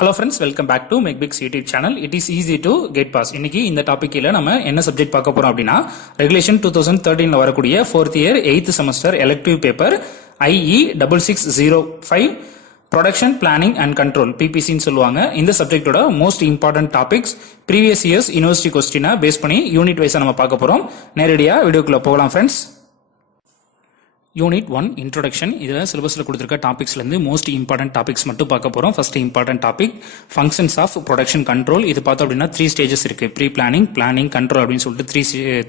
Hello friends, welcome back to MakeBix YouTube channel. It is easy to get pass. இன்னைக்கு இந்த டாபிக்ல நம்ம என்ன சப்ஜெக்ட் பார்க்க போறோம் அப்படின்னா ரெகுலேஷன் 2013ல வரக்கூடிய 4th year 8th semester elective paper IE 6605 Production Planning and Control PPC ன்னு சொல்லுவாங்க. இந்த சப்ஜெக்ட்டோட most important topics previous years university question base பண்ணி யூனிட் வைஸா நம்ம பார்க்க போறோம். நேரடியா வீடியோக்குள்ள போகலாம் ஃப்ரெண்ட்ஸ். Unit 1 introduction. இதில் சிலபஸில் கொடுத்துருக்க டாபிக்ஸ்லேருந்து மோஸ்ட் இம்பார்ட்டன்ட் டாபிக்ஸ் மட்டும் பார்க்க போகிறோம். First important topic functions of production control. இது பார்த்தோம் அப்படின்னா 3 ஸ்டேஜஸ் இருக்குது. ப்ரீ பிளானிங், பிளானிங், கண்ட்ரோல் அப்படின்னு சொல்லிட்டு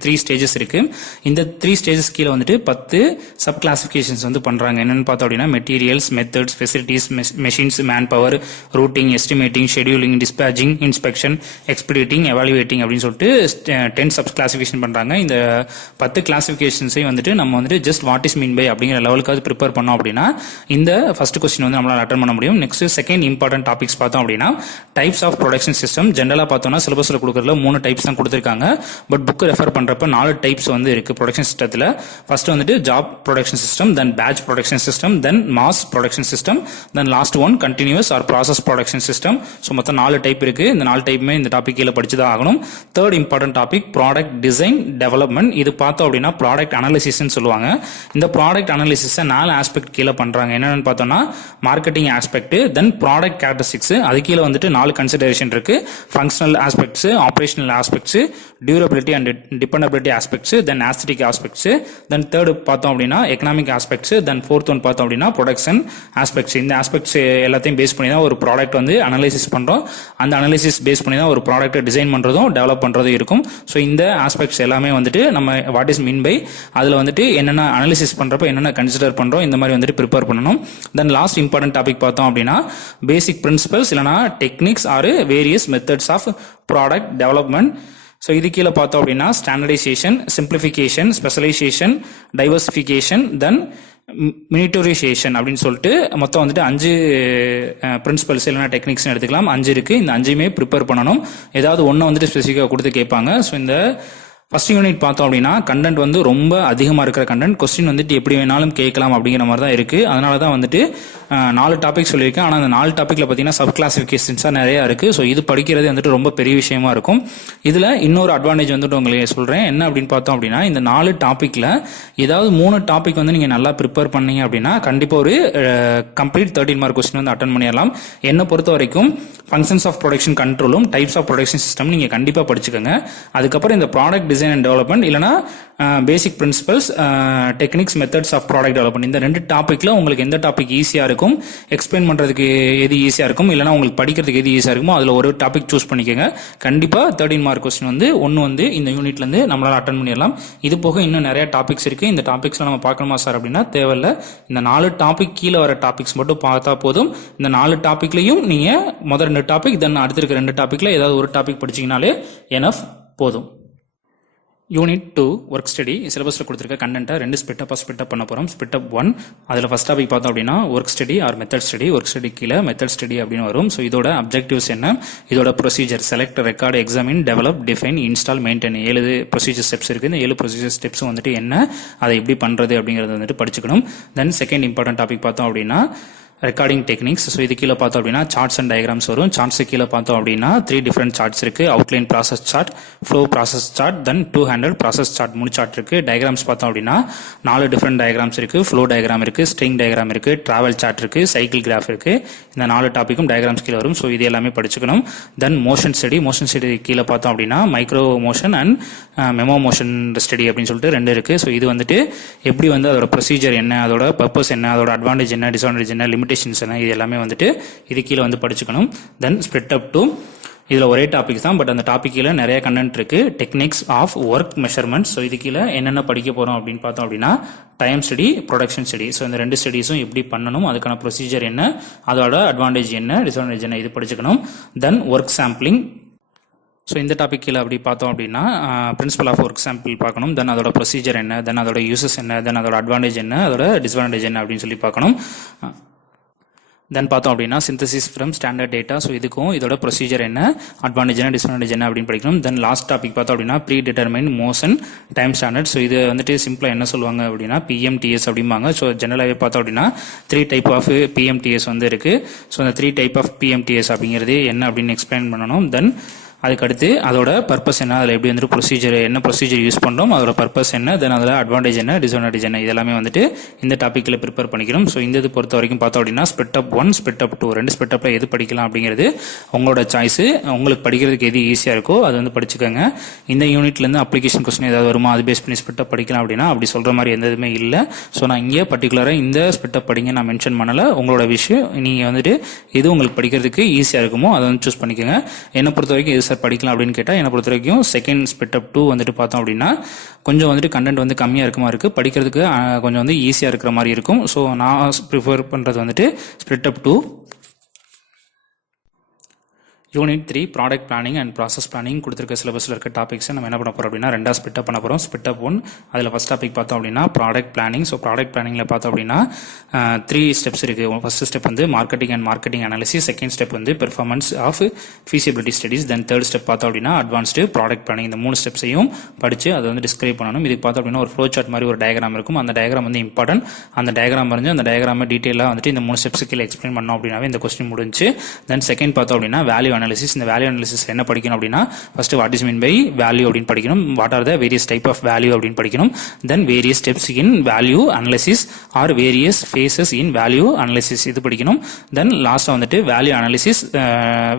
த்ரீ ஸ்டேஜஸ் இருக்குது. இந்த 3 ஸ்டேஜஸ் கீழே வந்துட்டு 10 சப் கிளாசிஃபிகேஷன்ஸ் வந்து பண்ணுறாங்க. என்னென்னு பார்த்தோம் அப்படின்னா materials, methods, facilities, machines, man power, routing, estimating, scheduling, dispatching, inspection, expediting, evaluating அப்படின்னு சொல்லிட்டு 10 சப் கிளாசிஃபிகேஷன் பண்ணுறாங்க. இந்த 10 கிளாசிஃபிகேஷன்ஸையும் வந்துட்டு நம்ம வந்துட்டு ஜஸ்ட் வாட் இஸ் மீன் அப்படிங்கிற லெவலுக்கு ப்ரிப்பேர் பண்ணோம் அப்படின்னா இந்த ஃபர்ஸ்ட் क्वेश्चन வந்து நம்மளால அட்டெண்ட் பண்ண முடியும். நெக்ஸ்ட் செகண்ட் இம்பார்ட்டன்ட் டாபிக்ஸ் பார்த்தோம் அப்படின்னா டைப்ஸ் ஆஃப் ப்ரொடக்ஷன் சிஸ்டம். ஜெனரலா பார்த்தோம்னா சிலபஸ்ல கொடுக்கறதுல 3 டைப்ஸ் தான் கொடுத்திருக்காங்க. பட் புக் ரெஃபர் பண்றப்ப 4 டைப்ஸ் வந்து இருக்கு ப்ரொடக்ஷன் சிஸ்டத்துல. ஃபர்ஸ்ட் வந்துட்டு job production system, then batch production system, then mass production system, then last one continuous or process production system. So மொத்தம் 4 டைப் இருக்கு. இந்த 4 டைப்புமே இந்த டாபிக் கீழே படிச்சு தான் ஆகணும். Third important topic product design development. இது பார்த்தோம் அப்படின்னா ப்ராடக்ட் அனாலிசிஸ் சொல்லுவாங்க. இந்த ப்ராடக்ட் அனாலிசிஸ் 4 ஆஸ்பெக்ட் கீழே பண்றாங்க. என்னன்னு பார்த்தோம்னா marketing aspect, then product characteristics, அது கீழே வந்துட்டு 4 கன்சிடரேஷன் இருக்கு. Functional aspects, operational aspects, durability and dependability aspects, then aesthetic aspects, then third பார்த்தோம் அப்படின்னா economic aspects, then fourth one பார்த்தோம் அப்படின்னா ப்ரொடக்ஷன் ஆஸ்பெக்ட்ஸ். இந்த ஆஸ்பெக்ட்ஸ் எல்லாத்தையும் பேஸ் பண்ணி தான் ஒரு ப்ராடக்ட் வந்து அனலைசிஸ் பண்றோம். அந்த அனலைசிஸ் பேஸ் பண்ணி தான் ஒரு ப்ராடக்ட் டிசைன் பண்றதும் டெவலப் பண்றதும் இருக்கும். ஸோ இந்த ஆஸ்பெக்ட்ஸ் எல்லாமே வந்துட்டு நம்ம வாட் இஸ் மீன் பை அதுல வந்துட்டு என்னென்ன அனலைசிஸ் பண்றப்ப என்னென்ன கன்சிடர் பண்றோம் இந்த மாதிரி வந்துட்டு ப்ரிப்பேர் பண்ணணும். தென் லாஸ்ட் இம்பார்ட்டன்ட் டாபிக் பார்த்தோம் அப்படின்னா பேசிக் பிரின்சிபல்ஸ் இல்லனா techniques or various methods of product development. So இது கீழே பார்த்தோம் அப்படின்னா standardisation, simplification, specialisation, diversification, then miniaturisation அப்படின்னு சொல்லிட்டு மொத்தம் வந்துட்டு 5 பிரின்சிபல்ஸ் இல்லைனா டெக்னிக்ஸ் எடுத்துக்கலாம். 5 இருக்கு. இந்த 5மே ப்ரிப்பேர் பண்ணணும். ஏதாவது ஒன்று வந்துட்டு ஸ்பெசிஃபிக்காக கொடுத்து கேட்பாங்க. ஸோ இந்த ஃபர்ஸ்ட் யூனிட் பார்த்தோம் அப்படின்னா கண்டென்ட் வந்து ரொம்ப அதிகமாக இருக்கிற கண்டென்ட். கொஸ்டின் வந்துட்டு எப்படி வேணாலும் கேட்கலாம் அப்படிங்கிற மாதிரி தான் இருக்கு. அதனால தான் வந்துட்டு 4 டாபிக் சொல்லியிருக்கேன். ஆனால் அந்த 4 டாப்பிக்ல பார்த்தீங்கன்னா சப் கிளாசிஃபிகேஷன்ஸாக நிறையா இருக்கு. ஸோ இது படிக்கிறது வந்துட்டு ரொம்ப பெரிய விஷயமா இருக்கும். இதில் இன்னொரு அட்வான்டேஜ் வந்துட்டு உங்களுக்கு சொல்றேன். என்ன அப்படின்னு பார்த்தோம் அப்படின்னா இந்த 4 டாப்பிக்ல ஏதாவது 3 டாபிக் வந்து நீங்க நல்லா ப்ரிப்பேர் பண்ணீங்க அப்படின்னா கண்டிப்பாக ஒரு கம்ப்ளீட் 13 மார்க் கொஸ்டின் வந்து அட்டன் பண்ணிடலாம். என்னை பொறுத்த வரைக்கும் ஃபங்க்ஷன்ஸ் ஆஃப் ப்ரொடக்ஷன் கண்ட்ரோலும் டைப்ஸ் ஆஃப் ப்ரொடக்ஷன் சிஸ்டம் நீங்க கண்டிப்பாக படிச்சுக்கோங்க. அதுக்கப்புறம் இந்த ப்ராடக்ட் டிசைன் அண்ட் டெவலப்மெண்ட் இல்லைனா basic principles, techniques, methods of product development, இந்த 2 டாபிக்ல உங்களுக்கு எந்த டாபிக் ஈஸியா இருக்கும், எக்ஸ்பிளைன் பண்றதுக்கு எது ஈஸியா இருக்கும், இல்லைனா உங்களுக்கு படிக்கிறதுக்கு எது ஈஸியா இருக்குமோ அதுல ஒரு டாபிக் சூஸ் பண்ணிக்கோங்க. கண்டிப்பா 13 மார்க் கொஸ்டின் வந்து ஒன்னு வந்து இந்த யூனிட்ல இருந்து நம்மளால அட்டன் பண்ணிடலாம். இது போக இன்னும் நிறைய டாபிக்ஸ் இருக்கு. இந்த டாபிக்ஸ்ல நம்ம பார்க்கணுமா சார் அப்படின்னா தேவையில்ல. இந்த 4 டாபிக் கீழே வர டாபிக்ஸ் மட்டும் பார்த்தா போதும். இந்த 4 டாபிக்லயும் நீங்க முதல் 2 டாபிக் தென் அடுத்து இருக்க 2 டாபிக்ல ஏதாவது ஒரு டாபிக் படிச்சீங்கனாலே எனஃப் போதும். Unit 2 work study. சிலபஸ்ல கொடுத்துருக்க கண்டென்ட்டை 2 ஸ்பிட்டப் பண்ண போறோம். ஸ்பிட்டப் 1 அதுல ஃபர்ஸ்ட் டாபிக் பார்த்தோம் அப்படின்னா work study R method study. Work study கீழே மெத்தட் ஸ்டடி அப்படின்னு வரும். ஸோ இதோட அப்ஜெக்டிவ்ஸ் என்ன, இதோட procedure select, record, examine, develop, define, install, maintain 7 procedure steps இருக்கு. இந்த 7 ப்ரொசீஜர் ஸ்டெப்ஸ் வந்துட்டு என்ன, அதை எப்படி பண்றது அப்படிங்கறது வந்துட்டு படிச்சுக்கணும். தென் செகண்ட் இம்பார்ட்டன்ட் டாபிக் பார்த்தோம் அப்படின்னா ரெக்கார்டிங் டெக்னிக்ஸ். ஸோ இது கீழே பார்த்தோம் அப்படின்னா சார்ட்ஸ் அண்ட் டயக்ராம்ஸ் வரும். சார்ட்ஸ் கீழே பார்த்தோம் அப்படின்னா 3 டிஃப்ரெண்ட் சார்ட்ஸ் இருக்கு. Outline process chart, flow process chart, then 2 handle process chart 3 chart இருக்கு. டயக்ராம்ஸ் பார்த்தோம் அப்படின்னா 4 டிஃப்ரெண்ட் டயக்ராம்ஸ் இருக்கு. ஃப்ளோ டயக்ராம் இருக்கு, ஸ்ட்ரிங் டயக்ராம் இருக்கு, டிராவல் சார்ட் இருக்கு, சைக்கிள் கிராஃப் இருக்கு. இந்த 4 டாபிக்கும் டயக்ராம்ஸ் கீழே வரும். ஸோ இது எல்லாமே படிச்சுக்கணும். தென் மோஷன் ஸ்டடி. மோஷன் ஸ்டடி கீழே பார்த்தோம் அப்படின்னா micro motion and memo motion study அப்படின்னு சொல்லிட்டு 2 இருக்கு. ஸோ இது வந்துட்டு எப்படி வந்து அதோட ப்ரொசீஜர் என்ன, அதோட பர்பஸ் என்ன, அதோட அட்வான்டேஜ் என்ன, டிஸ்அட்வான்டேஜ் என்ன, லிமிடேஷன்ஸ் என்ன, இது எல்லாமே வந்துட்டு இது கீழே வந்து படிச்சுக்கணும். தென் ஸ்பிளிட் அப் டு இதுல ஒரே டாபிக் தான், பட் அந்த டாபிக் கீழே நிறைய கண்டென்ட் இருக்கு. Techniques of work measurement. So இது கீழே என்னென்ன படிக்க போறோம் அப்படின்னு பார்த்தோம் அப்படின்னா time study, production study. So இந்த 2 ஸ்டடிஸும் எப்படி பண்ணணும், அதுக்கான ப்ரொசீஜர் என்ன, அதோட அட்வான்டேஜ் என்ன, டிஸ்அட்வான்டேஜ் என்ன, இது படிச்சுக்கணும். Then work sampling. ஸோ இந்த டாபிக் கீழே அப்படி பார்த்தோம் அப்படின்னா பிரின்சிபல் ஆஃப் ஒர்க் சாம்பிள் பார்க்கணும். தென் அதோட ப்ரொசீஜர் என்ன, தென் அதோட யூசஸ் என்ன, தென் அதோட அட்வான்டேஜ் என்ன, அதோட டிஸ்அட்வான்டேஜ் என்ன அப்படின்னு சொல்லி பார்க்கணும். தென் பார்த்தோம் அப்படின்னா synthesis from standard data. So இதுக்கும் இதோட ப்ரொசீஜர் என்ன, அட்வான்டேஜ் என்ன, டிஸ்அட்வான்டேஜ் என்ன அப்படின்னு படிக்கணும். தென் லாஸ்ட் டாபிக் பார்த்தோம் அப்படின்னா pre determine motion time standard. So இது வந்துட்டு சிம்பிளாக என்ன சொல்லுவாங்க அப்படின்னா PMTS அப்படிம்பாங்க. ஸோ ஜெனரலாகவே பார்த்தோம் அப்படின்னா 3 டைப் ஆஃப் PMTS வந்து இருக்கு. ஸோ அந்த 3 டைப் ஆஃப் PMTS அப்படிங்கிறது என்ன அப்படின்னு எக்ஸ்பிளைன் பண்ணணும். தென் அதுக்கடுத்து அதோட பர்பஸ் என்ன, அதில் எப்படி வந்துட்டு ப்ரொசீஜர் என்ன ப்ரொசீஜர் யூஸ் பண்ணுறோம், அதோட பர்பஸ் என்ன, தென் அதில் அட்வான்டேஜ் என்ன, டிஸ்அட்வான்டேஜ் என்ன, இதெல்லாமே வந்துட்டு இந்த டாப்பிக்கில் ப்ரிப்பேர் பண்ணிக்கணும். ஸோ இந்த இது பொறுத்த வரைக்கும் பார்த்தோம் அப்படின்னா ஸ்பிட் அப் 1 ஸ்பிட் அப் 2 ரெண்டு ஸ்பிட் அப்பில் எது படிக்கலாம் அப்படிங்கிறது உங்களோட சாய்ஸு. உங்களுக்கு படிக்கிறதுக்கு எது ஈஸியாக இருக்கோ அது வந்து படிச்சுக்கோங்க. இந்த யூனிட்லேருந்து அப்ளிகேஷன் கொஸ்டின் ஏதாவது வருமா, அது பேஸ் பண்ணி ஸ்பிட் அப் படிக்கலாம் அப்படின்னா அப்படி சொல்கிற மாதிரி எந்த இதுவுமே இல்லை. ஸோ நான் இங்கே பர்டிகுலராக இந்த ஸ்பிட் அப் படிங்க நான் மென்ஷன் பண்ணலை. உங்களோட விஷயம் நீங்கள் வந்துட்டு எது உங்களுக்கு படிக்கிறதுக்கு ஈஸியாக இருக்குமோ அதை வந்து சூஸ் பண்ணிக்கோங்க. என்னை பொறுத்த வரைக்கும் எது சார் படிக்கலாம் அப்படின்னு கேட்டால் என்னை பொறுத்த வரைக்கும் செகண்ட் ஸ்பிட் அப் 2 வந்துட்டு பார்த்தோம் அப்படின்னா கொஞ்சம் வந்துட்டு கண்டென்ட் வந்து கம்மியாக இருக்க மாதிரி இருக்குது, படிக்கிறதுக்கு கொஞ்சம் வந்து ஈஸியாக இருக்கிற மாதிரி இருக்கும். ஸோ நான் ப்ரிஃபர் பண்ணுறது வந்துட்டு split up 2. Unit 3 product planning and process planning கொடுத்துருக்க சிலபஸில் இருக்க டாபிக்ஸை நம்ம என்ன பண்ண போகிறோம் அப்படின்னா ரெண்டாக ஸ்பிட் அப் பண்ண போகிறோம். ஸ்பிட் அப் 1 அதில் ஃபஸ்ட் டாபிக் பார்த்தோம் அப்படின்னா ப்ராடக்ட் பிளானிங். ஸோ ப்ராடக்ட் பிளானிங்கில் பார்த்தோம் அப்படின்னா 3 ஸ்டெப்ஸ் இருக்குது. ஃபர்ஸ்ட் ஸ்டெப் வந்து marketing and marketing analysis, second step வந்து performance of feasibility studies, then third step பார்த்தோம் அப்படின்னா அட்வான்ஸ்டு ப்ராடக்ட் பிளானிங். இந்த 3 ஸ்டெப்ஸையும் படித்து அதை வந்து டிஸ்கிரைப் பண்ணணும். இதுக்கு பார்த்தோம் அப்படின்னா ஒரு ஃப்ளோ சார்ட் மாதிரி ஒரு டயக்ராம் இருக்கும். அந்த டயக்ராம் வந்து இம்பார்ட்டன்ட். அந்த டயக்ராம் வரைஞ்சு அந்த டயக்ராமை டீட்டெயிலாக வந்துட்டு இந்த 3 ஸ்டெப்ஸுக்கு கீழே எக்ஸ்பிளைன் பண்ணோம் அப்படின்னாவே இந்த கொஸ்டின் முடிஞ்சு. தென் செகண்ட் பார்த்தோம் அப்படின்னா வேல்யூ அனாலிசிஸ். இந்த வேல்யூ என்ன படிக்கணும் அப்படின்னா first what is mean by value அப்படின்னு படிக்கணும். What are the various type of value அப்படின்னு படிக்கணும். Then various steps in value analysis or various phases in value analysis இது படிக்கணும். தென் லாஸ்ட்டாக வந்துட்டு வேல்யூ அனாலிசிஸ்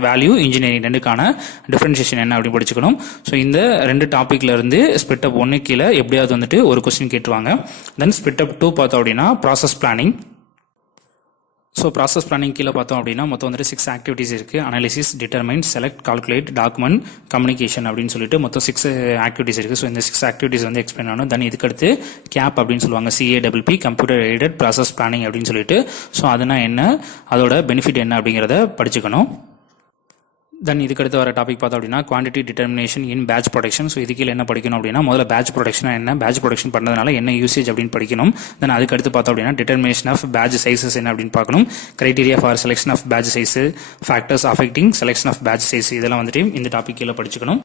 வேல்யூ இன்ஜினியரிங் ரெண்டுக்கான டிஃபரன்ஷியேஷன் என்ன அப்படின்னு படிச்சுக்கணும். ஸோ இந்த 2 டாப்பிக்ல இருந்து ஸ்பிட் அப் 1 கீழே எப்படியாவது வந்துட்டு ஒரு கொஸ்டின் கேட்டுருவாங்க. தென் ஸ்பிட் அப் 2 பார்த்தோம் அப்படின்னா process planning. So process planning கீழே பார்த்தோம் அப்படின்னா மொத்தம் வந்துட்டு 6 ஆக்டிவிட்டிஸ் இருக்குது. Analysis, determine, select, calculate, document, communication அப்படின்னு சொல்லிட்டு மொத்தம் 6 ஆக்டிவிட்டிஸ் இருக்குது. ஸோ இந்த 6 ஆக்டிவிட்டிஸ் வந்து எக்ஸ்பிளைன் பண்ணணும். தென் இதுக்கடுத்து கேப் அப்படின்னு சொல்லுவாங்க, CAPP computer aided process planning அப்படின்னு சொல்லிட்டு. ஸோ அதுனா என்ன, அதோட பெனிஃபிட் என்ன அப்படிங்கிறத படிச்சுக்கணும். தென் இதுக்கடுத்து வர டாபிக் பார்த்தோம் அப்படின்னா குவான்டிட்டி டிட்டர்மினேஷன் இன் பேட்ச் ப்ரொடக்ஷன். ஸோ இது கீழே என்ன படிக்கணும் அப்படின்னா முதல்ல பேட்ச் ப்ரொடக்ஷன் என்ன, பேட்ச் ப்ரொடக்ஷன் பண்ணுறதுனால என்ன யூசேஜ் அப்படின்னு படிக்கணும். தென் அதுக்கடுத்து பார்த்தோம் அப்படின்னா டிட்டர்மினேஷன் ஆஃப் பேட்ச் சைஸஸ் என்ன அப்படின்னு பார்க்கணும். Criteria for selection of batch size, factors affecting selection of batch size இதெல்லாம் வந்துட்டு இந்த டாபிக் கீழே படிச்சுக்கணும்.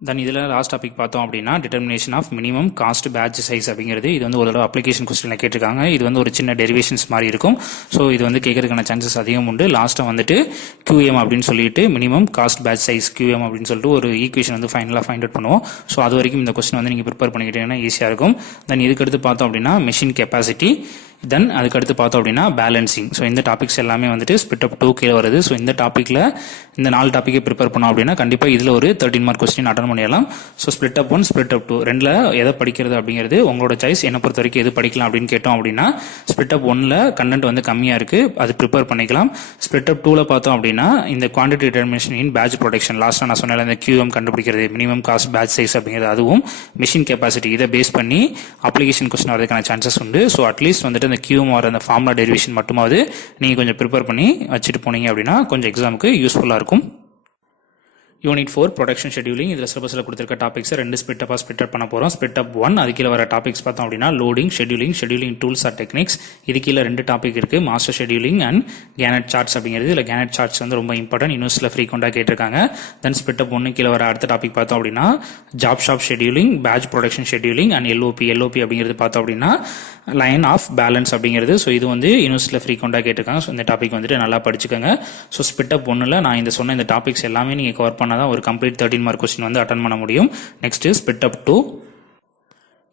தென் இதில் லாஸ்ட் டாபிக் பார்த்தோம் அப்படின்னா determination of minimum cost batch size அப்படிங்கிறது. இது வந்து ஒரு அப்ளிகேஷன் கொஸ்டினில் கேட்டிருக்காங்க. இது வந்து ஒரு சின்ன டெரிவேஷன்ஸ் மாதிரி இருக்கும். ஸோ இது வந்து கேட்கறதுக்கான சான்சஸ் அதிகம் உண்டு. லாஸ்ட்டாக வந்துட்டு QM அப்படின்னு சொல்லிட்டு minimum cost batch size QM அப்படின்னு சொல்லிட்டு ஒரு ஈக்குவேஷன் வந்து ஃபைனலாக ஃபைண்ட் அவுட் பண்ணுவோம். ஸோ அது வரைக்கும் இந்த கொஸ்டின் வந்து நீங்கள் ப்ரிப்பேர் பண்ணிக்கிட்டீங்கன்னா ஈஸியாக இருக்கும். தென் இதுக்கடுத்து பார்த்தோம் அப்படின்னா மெஷின் கெப்பாசிட்டி. தென் அதுக்கடுத்து பார்த்தோம் அப்படின்னா பேலன்சிங். ஸோ இந்த டாபிக்ஸ் எல்லாமே வந்துட்டு ஸ்பிட் அப் 2 கீழே வருது. ஸோ இந்த டாப்பிக்கில் இந்த 4 டாப்பிக்கை ப்ரிப்பேர் பண்ணோம் அப்படின்னா கண்டிப்பாக இதில் ஒரு 13 மார்க் கொஸ்டின் அட்டன் பண்ணிடலாம். So split up 1 split up 2 ரெண்டில் எதை படிக்கிறது அப்படிங்கிறது உங்களோட சாய்ஸ். என்னை பொறுத்த வரைக்கும் எது படிக்கலாம் அப்படின்னு கேட்டோம் அப்படின்னா ஸ்பிட் அப் 1ல் கண்டென்ட் வந்து கம்மியாக இருக்குது, அது ப்ரிப்பேர் பண்ணிக்கலாம். ஸ்பிட் அப் 2ல் பார்த்தோம் அப்படின்னா இந்த குவான்டிட்டி டிட்டர்மினேஷன் இன் பேட்ச் ப்ரொடக்ஷன் லாஸ்ட்டாக நான் சொன்னேன் இந்த QM கண்டுபிடிக்கிறது, மினிமம் காஸ்ட் பேட்ச் சைஸ் அப்படிங்கிறது, அதுவும் மிஷின் கெப்பாசிட்டி இதை பேஸ் பண்ணி அப்ளிகேஷன் கொஸ்டின் வரதுக்கான சான்சஸ் உண்டு. ஸோ அட்லீஸ்ட் வந்துட்டு அந்த QM வர அந்த ஃபார்முலா டெரிவேஷன் மட்டுமாவது நீங்கள் கொஞ்சம் ப்ரிப்பேர் பண்ணி வச்சுட்டு போனீங்க அப்படின்னா கொஞ்சம் எக்ஸாமுக்கு யூஸ்ஃபுல்லாக இருக்கும். Unit 4 production scheduling. இதில் சிலபஸில் கொடுத்துருக்க டாபிக்ஸ் 2 ஸ்பிட் அப் பண்ண போகிறோம். ஸ்பிட் அப் 1 அது கீழே வர டாபிக்ஸ் பார்த்தோம் அப்படின்னா loading, scheduling tools or techniques. இது கீழே 2 டாபிக் இருக்குது, master scheduling and Gantt charts அப்படிங்கிறது. இதில் கேனட் சார்ட்ஸ் வந்து ரொம்ப இம்பார்ட்டன்ட், யூனிவர்ஸில் ஃப்ரீக்வெண்ட்டாக கேட்டிருக்காங்க. தென் ஸ்பிட் அப் 1 கீழே வர அடுத்த டாபிக் பார்த்தோம் அப்படின்னா job shop scheduling, batch production scheduling and LOP அப்படிங்கிறது பார்த்தோம் அப்படின்னா லைன் ஆஃப் பேலன்ஸ் அப்படிங்கிறது. ஸோ இது வந்து யூனிவர்ஸில் ஃப்ரீக்வெண்ட்டாக கேட்டிருக்காங்க. ஸோ இந்த டாபிக் வந்துட்டு நல்லா படிச்சுக்கோங்க. ஸோ ஸ்பிட் அப் 1ல் நான் சொன்ன இந்த டாபிக்ஸ் எல்லாமே நீங்கள் கவர் பண்ணால் தான் ஒரு கம்ப்ளீட் 13 மார்க் கொஸ்டின் வந்து அட்டன் பண்ண முடியும். Next split up 2.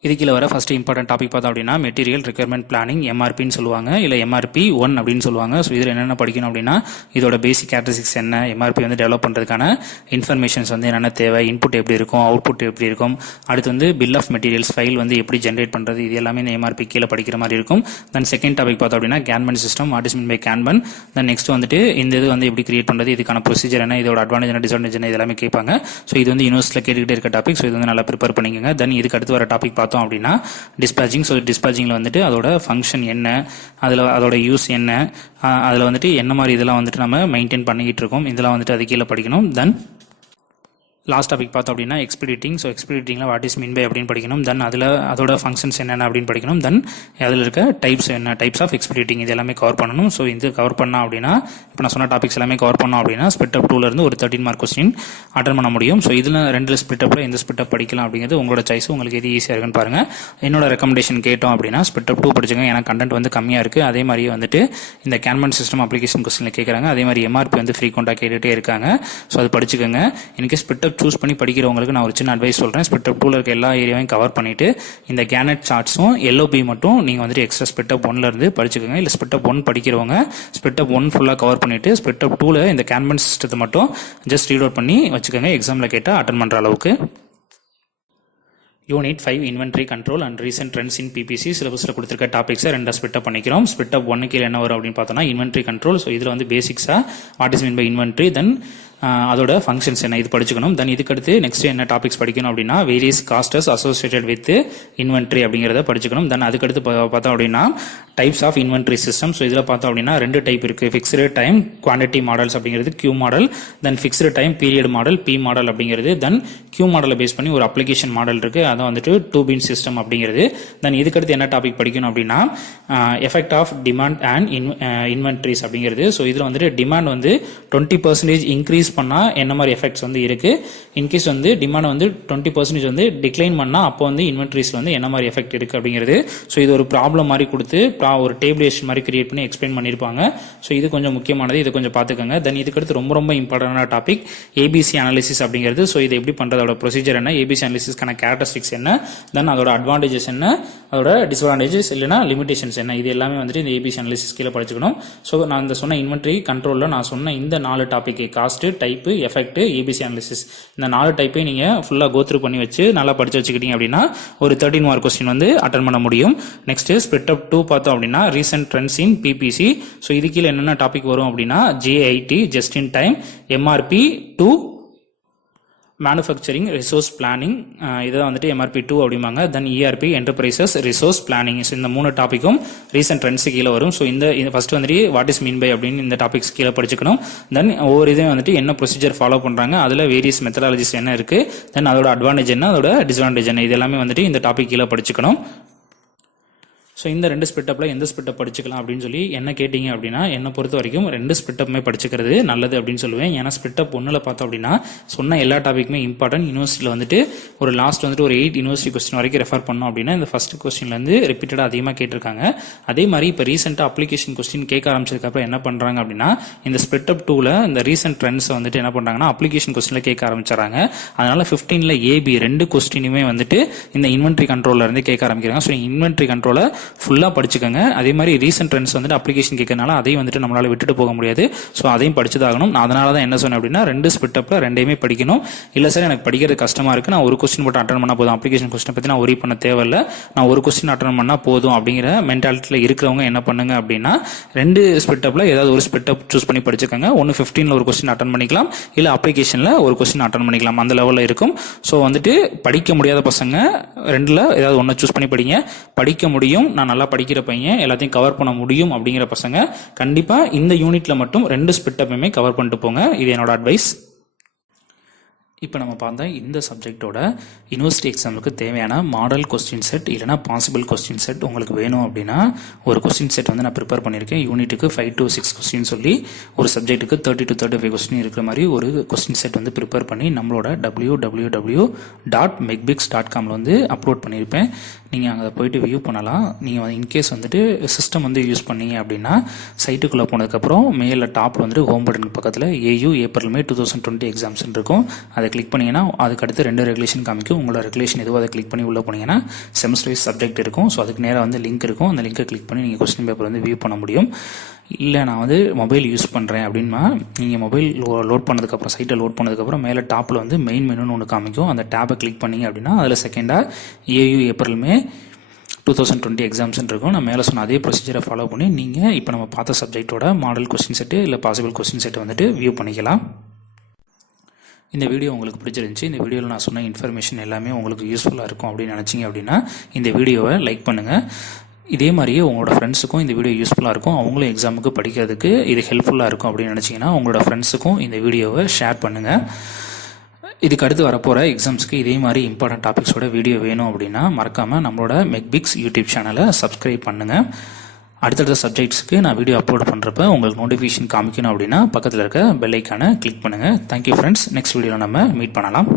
இது கீழே வர ஃபர்ஸ்ட் இம்பார்ட்டன்ட் டாபிக் பார்த்தோம் அப்படின்னா மெட்டீரியல் ரிக்யர்மெண்ட் பிளானிங், MRPன்னு சொல்லுவாங்க, இல்லை MRP 1 அப்படின்னு சொல்லுவாங்க. ஸோ இதில் என்னென்ன படிக்கணும் அப்படின்னா இதோட பேசிக் கேரக்டரிஸ்டிக்ஸ் என்ன, MRP வந்து டெவலப் பண்ணுறதுக்கான இன்ஃபர்மேஷன்ஸ் வந்து என்னென்ன தேவை, இன்புட் எப்படி இருக்கும், அவுட்புட் எப்படி இருக்கும், அடுத்து வந்து பில் ஆஃப் மெட்டீரியல்ஸ் ஃபைல் வந்து எப்படி ஜென்ரேட் பண்ணுறது, இது எல்லாமே இந்த MRP கீழே படிக்கிற மாதிரி இருக்கும். தென் செகண்ட் டாபிக் பார்த்தோம் அப்படின்னா Kanban system, what is mean by Kanban. Then next வந்துட்டு இந்த இது வந்து எப்படி கிரியேட் பண்ணுறது, இதுக்கான ப்ரொசீஜர் என்ன, இதோட அட்வான்டேஜ் என்ன, டிஸ்அட்வான்டேஜ் என்ன, இதெல்லாமே கேட்பாங்க. ஸோ இது வந்து யூனிவர்ஸில் கேட்டுக்கிட்டே இருக்க டாபிக். ஸோ இது வந்து நல்லா ப்ரிப்பேர் பண்ணிக்கோங்க. தென் இதுக்கு அடுத்து வர டாபிக் பார்த்தோம் அப்படின்னா டிஸ்பேச்சிங். ஸோ டிஸ்பேச்சிங்கில் வந்துட்டு அதோட ஃபங்க்ஷன் என்ன, அதோட யூஸ் என்ன, அதில் வந்துட்டு என்ன மாதிரி இதெல்லாம் வந்துட்டு நம்ம மெயின்டைன் பண்ணிக்கிட்டு இருக்கோம், இதெல்லாம் வந்துட்டு அது கீழே படிக்கணும். தென் லாஸ்ட் டாபிக் பார்த்தோம் அப்படின்னா எக்ஸ்பீடிட்டிங். ஸோ எக்ஸ்பீடிட்டிங்கில் வாட் இஸ் மீன் பை அப்படின்னு படிக்கணும். தென் அதில் அதோட ஃபங்க்ஷன்ஸ் என்னென்ன அப்படின்னு படிக்கணும். தென் அதில் இருக்க டைப்ஸ் என்ன, டைப்ஸ் ஆஃப் எக்ஸ்பீடிட்டிங் இது எல்லாமே கவர் பண்ணணும். ஸோ இது கவர் பண்ணால் அப்படின்னா இப்போ நான் சொன்ன டாபிக்ஸ் எல்லாமே கவர் பண்ணோம் அப்படின்னா ஸ்பிட் அப் 2லேருந்து ஒரு 13 மார்க் கொஸ்டின் அட்டன் பண்ண முடியும். ஸோ இதில் 2 ஸ்பிட் அப்பில் எந்த ஸ்பிட் அப் படிக்கலாம் அப்படிங்கிறது உங்களோட சாய்ஸ். உங்களுக்கு எது ஈஸியாக இருக்குன்னு பாருங்கள். என்னோட ரெக்கமெண்டேஷன் கேட்டோம் அப்படின்னா ஸ்பிட் அப் 2 படிச்சுங்க. ஏன்னா கண்டென்ட் வந்து கம்மியாக இருக்குது. அதே மாதிரி வந்துட்டு இந்த கேன்மன் சிஸ்டம் அப்ளிகேஷன் கொஸ்டினில் கேட்குறாங்க. அதே மாதிரி எம்ஆர்பி வந்து ஃப்ரீக்வெண்ட்டாக கேட்டுகிட்டே இருக்காங்க. ஸோ அது படிச்சுக்கோங்க. இன்கேஸ் ஸ்பிட் அப் சூஸ் பண்ணி படிக்கிறவங்களுக்கு நான் ஒரு சின்ன அட்வைஸ் சொல்கிறேன். ஸ்பிட் அப் 2ல இருக்க எல்லா ஏரியாவையும் கவர் பண்ணிவிட்டு இந்த கேனட் சார்ட்ஸும் எல்ஓபி மட்டும் நீங்கள் வந்துட்டு எக்ஸ்ட்ரா ஸ்பிட் அப் 1லேருந்து படிச்சுக்கோங்க. இல்லை ஸ்பிட் அப் 1 படிக்கிறவங்க ஸ்பிட் அப் 1 ஃபுல்லாக கவர் பண்ணிவிட்டு ஸ்பிட் அப் 2ல இந்த கேன்மன் சிஸ்டத்தை மட்டும் ஜஸ்ட் ரீட் அவுட் பண்ணி வச்சுக்கோங்க. எக்ஸாமில் கேட்டால் அட்டன் பண்ணுற அளவுக்கு. Unit 5 inventory control and recent trends in BBC சிலபஸில் கொடுத்துருக்க டாபிக்ஸை 2 ஸ்பிட் அப் பண்ணிக்கிறோம். ஸ்பிட் அப் 1 கீழே என்ன வரும் அப்படின்னு பார்த்தோம்னா இன்வென்ட்ரி கண்ட்ரோல். ஸோ இதில் வந்து பேசிக்ஸாக what is mean by inventory, then அதோட ஃபங்க்ஷன்ஸ் என்ன இது படிச்சுக்கணும். தென் இதுக்கடுத்து நெக்ஸ்ட் என்ன டாபிக்ஸ் படிக்கணும் அப்படின்னா various costs associated with inventory அப்படிங்கிறத படிச்சுக்கணும். தென் அதுக்கடுத்து பார்த்தோம் அப்படின்னா types of inventory system. So இதில் பார்த்தோம் அப்படின்னா 2 டைப் இருக்குது. ஃபிக்ஸ்டு டைம் குவான்டிட்டி மாடல்ஸ் அப்படிங்கிறது Q model, then fixed time period model P model அப்படிங்கிறது. தென் கியூ மாடலை பேஸ் பண்ணி ஒரு அப்ளிகேஷன் மாடல் இருக்குது, அதான் வந்துட்டு 2 பீன் சிஸ்டம் அப்படிங்கிறது. தென் இதுக்கடுத்து என்ன டாபிக் படிக்கணும் அப்படின்னா effect of demand and inventories அப்படிங்கிறது. ஸோ இதில் வந்துட்டு டிமாண்ட் வந்து 20% இன்க்ரீஸ் பண்ணால் என்ன மாதிரி எஃபெக்ட்ஸ் வந்து இருக்குது, இன்கேஸ் வந்து டிமாண்ட் வந்து 20% வந்து டிக்ளைன் பண்ணால் அப்போ வந்து இன்வென்ட்ரிஸில் வந்து என்ன மாதிரி எஃபெக்ட் இருக்குது அப்படிங்கிறது. ஸோ இது ஒரு ப்ராப்ளம் மாதிரி கொடுத்து ஒரு டேபிளேஷன் மாதிரி கிரியேட் பண்ணி எக்ஸ்பிளைன் பண்ணியிருப்பாங்க. ஸோ இது கொஞ்சம் முக்கியமானது, இது கொஞ்சம் பார்த்துக்கோங்க. தென் இதுக்கடுத்து ரொம்ப ரொம்ப இம்பார்ட்டன்டான டாபிக் ஏபிசி அனாலிசிஸ் அப்படிங்கிறது. ஸோ இது எப்படி பண்ணுறதோட ப்ரொசீஜர் என்ன, ஏபிசி அனாலிசிஸ்க்கான கேரக்டரிஸ்டிக்ஸ் என்ன, தென் அதோட அட்வான்டேஜஸ் என்ன, அதோட டிஸ்அட்வான்டேஜஸ் இல்லைனா லிமிடேஷன்ஸ் என்ன, இது எல்லாமே வந்துட்டு இந்த ஏபிசி அனாலிசிஸ் கீழே படிச்சுக்கணும். ஸோ நான் இந்த சொன்ன இன்வென்ட்ரி கண்ட்ரோலில் நான் சொன்ன இந்த 4 topic cost, type, effect, ABC analysis, இந்த 4 டைப்பையும் நீங்கள் ஃபுல்லாக கோத்ரூ பண்ணி வச்சு நல்லா படிச்சு வச்சுக்கிட்டீங்க அப்படின்னா ஒரு 13 மார்க் கொஸ்டின் வந்து அட்டன் பண்ண முடியும். நெக்ஸ்ட் ஸ்பிட் அப் 2 பார்த்தோம் அப்படின்னா recent trends in PPC. So இது கீழே என்னென்ன டாபிக் வரும் அப்படின்னா JIT just in time, MRP 2, manufacturing resource planning, இதான் வந்துட்டு எம்ஆர்பி 2 அப்படிம்பாங்க. Then ERP enterprises resource planning. So இந்த 3 டாப்பிக்கும் ரீசென்ட் ட்ரெண்ட்ஸ் கீழே வரும். ஸோ இந்த ஃபர்ஸ்ட் வந்துட்டு வாட் இஸ் மீன் பை அப்படின்னு இந்த டாபிக்ஸ் கீழே படிச்சுக்கணும். தென் ஒவ்வொரு இதையும் வந்துட்டு என்ன ப்ரொசீஜர் ஃபாலோ பண்ணுறாங்க, அதில் வேரியஸ் மெத்தடாலஜிஸ் என்ன இருக்குது, தென் அதோட அட்வான்டேஜ் என்ன, அதோட டிஸ்அட்வான்டேஜ் என்ன, இது எல்லாமே வந்துட்டு இந்த டாபிக் கீழே படிச்சுக்கணும். ஸோ இந்த 2 ஸ்பிட் அப்பில் எந்த ஸ்பிட் அப் படிச்சுக்கலாம் அப்படின்னு சொல்லி என்ன கேட்டிங்க அப்படின்னா என்னை பொறுத்த வரைக்கும் 2 ஸ்பிட் அப்புமே படிச்சுக்கிறது நல்லது அப்படின்னு சொல்லுவேன். ஏன்னா ஸ்பிட் அப் 1ல் பார்த்தோம் அப்படின்னா சொன்ன எல்லா டாப்பிக்குமே இம்பார்ட்டன்ட். யூனிவர்சிட்டியில் வந்துட்டு ஒரு லாஸ்ட் வந்துட்டு ஒரு 8 யூனிவர்சிட்டி கொஸ்டின் வரைக்கும் ரெஃபர் பண்ணோம் அப்படின்னா இந்த ஃபர்ஸ்ட் கொஸ்டின்லேருந்து ரிப்பீட்டடாக அதிகமாக கேட்டிருக்காங்க. அதே மாதிரி இப்போ ரீசெண்டாக அப்ளிகேஷன் கொஸ்டின் கேட்க ஆரம்பிச்சதுக்கப்புறம் என்ன பண்ணுறாங்க அப்படின்னா இந்த ஸ்பிட் அப் 2ல் இந்த ரீசென்ட் ட்ரெண்ட்ஸை வந்துட்டு என்ன பண்ணுறாங்கன்னா அப்ளிகேஷன் கொஸ்டினில் கேட்க ஆரம்பிச்சாங்க. அதனால் 15ல் ஏபி 2 கொஸ்டினுமே வந்துட்டு இந்த இன்வென்ட்ரி கண்ட்ரோலில் இருந்து கேட்க ஆரம்பிக்கிறாங்க. ஸோ இன்வென்ட்ரி கண்ட்ரோலை ஃபுல்லாக படிச்சுக்கோங்க. அதே மாதிரி ரீசென்ட் ட்ரெண்ட்ஸ் வந்துட்டு அப்ளிகேஷன் கேட்கறனால அதையும் வந்துட்டு நம்மளால விட்டுட்டு போக முடியாது. ஸோ அதையும் படிச்சுதாகணும். நான் அதனால தான் என்ன சொன்னேன் அப்படின்னா 2 ஸ்பிட் அப்பில் 2யுமே படிக்கணும். இல்லை சார் எனக்கு படிக்கிறது கஷ்டமாக இருக்குது, நான் ஒரு கொஸ்டின் மட்டும் அட்டன் பண்ணால் போதும், அப்ளிகேஷன் கொஸ்டினை பற்றி நான் ஒரி பண்ண தேவையில்லை, நான் ஒரு கொஸ்டின் அட்டன் பண்ணால் போதும் அப்படிங்கிற மென்டாலிட்டியில் இருக்கிறவங்க என்ன பண்ணுங்க அப்படின்னா 2 ஸ்பிட் அப்பில் ஏதாவது ஒரு ஸ்பிட் அப் சூஸ் பண்ணி படிச்சுக்கோங்க. ஒன்று 15ல் ஒரு கொஸ்டின் அட்டன் பண்ணிக்கலாம், இல்லை அப்ளிகேஷனில் ஒரு கொஸ்டின் அட்டன் பண்ணிக்கலாம், அந்த லெவலில் இருக்கும். ஸோ வந்துட்டு படிக்க முடியாத பசங்க 2ல் ஏதாவது ஒன்று சூஸ் பண்ணி படிங்க. படிக்க முடியும், நான் நல்லா படிக்கிற பையன், எல்லாத்தையும் கவர் பண்ண முடியும் அப்படிங்கிற பசங்க கண்டிப்பா இந்த யூனிட்ல மட்டும் 2 ஸ்பிட் அப்புமே கவர் பண்ணிட்டு போங்க. இது என்னோட அட்வைஸ். இப்போ நம்ம பார்த்தா இந்த சப்ஜெக்டோட யூனிவர்சிட்டி எக்ஸாமுக்கு தேவையான மாடல் கொஸ்டின் செட் இல்லைனா பாசிபிள் கொஸ்டின் செட் உங்களுக்கு வேணும் அப்படின்னா ஒரு கொஸ்டின் செட் வந்து நான் ப்ரிப்பேர் பண்ணியிருக்கேன். யூனிட்டுக்கு 5 to 6 கொஸ்டின் சொல்லி ஒரு சப்ஜெக்ட்டுக்கு 30 to 35 கொஸ்டின் இருக்கிற மாதிரி ஒரு கொஸ்டின் செட் வந்து ப்ரிப்பேர் பண்ணி நம்மளோட www.mechbix.com வந்து அப்லோட் பண்ணியிருப்பேன். நீங்கள் அங்கே போயிட்டு வியூ பண்ணலாம். நீங்கள் இன்கேஸ் வந்துட்டு சிஸ்டம் வந்து யூஸ் பண்ணீங்க அப்படின்னா சைட்டுக்குள்ளே போனதுக்கப்புறம் மேலே டாப்பில் வந்துட்டு ஹோம் பட்டனுக்கு பக்கத்தில் ஏயு ஏப்ரல் மே 2020 எக்ஸாம்ஸ் இருக்கும். அதை கிளிக் பண்ணிங்கன்னா அதுக்கு அடுத்து 2 ரெகுலேஷன் காமிக்கும். உங்களோட ரெகுலேஷன் எதுவோ அதை கிளிக் பண்ணி உள்ளே போனீங்கன்னா செமஸ்டர் வைஸ் சப்ஜெக்ட் இருக்கும். ஸோ அதுக்கு நேராக வந்து லிங்க் இருக்கும். அந்த லிங்கை கிளிக் பண்ணி நீங்கள் கொஸ்டின் பேப்பர் வந்து வியூ பண்ண முடியும். இல்லை நான் வந்து மொபைல் யூஸ் பண்ணுறேன் அப்படின்னா நீங்கள் மொபைல் லோட் பண்ணதுக்கப்புறம் சைட்டை லோட் பண்ணதுக்கப்புறம் மேலே டாப்பில் வந்து மெயின் மெனுன்னு ஒன்று காமிக்கும். அந்த டேப்பை கிளிக் பண்ணிங்க அப்படின்னா அதில் செகண்டாக ஏயு ஏப்ரல் மே 2020 எக்ஸாம்ஸ் இருக்கும். நான் மேலே சொன்ன அதே ப்ரொசீஜரை ஃபாலோ பண்ணி நீங்கள் இப்போ நம்ம பார்த்த சப்ஜெக்டோட மாடல் கொஸ்டின் செட்டு இல்லை பாசிபிள் கொஸ்டின் செட்டு வந்துட்டு வியூ பண்ணிக்கலாம். இந்த வீடியோ உங்களுக்கு பிடிச்சிருந்துச்சு, இந்த வீடியோவில் நான் சொன்ன இன்ஃபர்மேஷன் எல்லாமே உங்களுக்கு யூஸ்ஃபுல்லாக இருக்கும் அப்படின்னு நினச்சிங்க அப்படின்னா இந்த வீடியோவை லைக் பண்ணுங்கள். இதே மாதிரியே உங்களோட ஃப்ரெண்ட்ஸுக்கும் இந்த வீடியோ யூஸ்ஃபுல்லாக இருக்கும், அவங்களும் எக்ஸாமுக்கு படிக்கிறதுக்கு இது ஹெல்ப்ஃபுல்லாக இருக்கும் அப்படின்னு நினச்சிங்கன்னா உங்களோட ஃப்ரெண்ட்ஸுக்கும் இந்த வீடியோவை ஷேர் பண்ணுங்கள். இதுக்கு அடுத்து வரப்போகிற எக்ஸாம்ஸ்க்கு இதே மாதிரி இம்பார்ட்டன்ட் டாபிக்ஸோட வீடியோ வேணும் அப்படின்னா மறக்காமல் நம்மளோட மெக்பிக்ஸ் யூடியூப் சேனலை சப்ஸ்கிரைப் பண்ணுங்கள். அடுத்தடுத்த சப்ஜெக்ட்ஸ்க்கு நான் வீடியோ அப்லோட் பண்ணுறப்ப உங்களுக்கு நோட்டிஃபிகேஷன் காமிக்கணும் அப்படின்னா பக்கத்தில் இருக்க பெல் ஐக்கானை கிளிக் பண்ணுங்கள். Thank you friends. நெக்ஸ்ட் வீடியோவில் நம்ம மீட் பண்ணலாம்.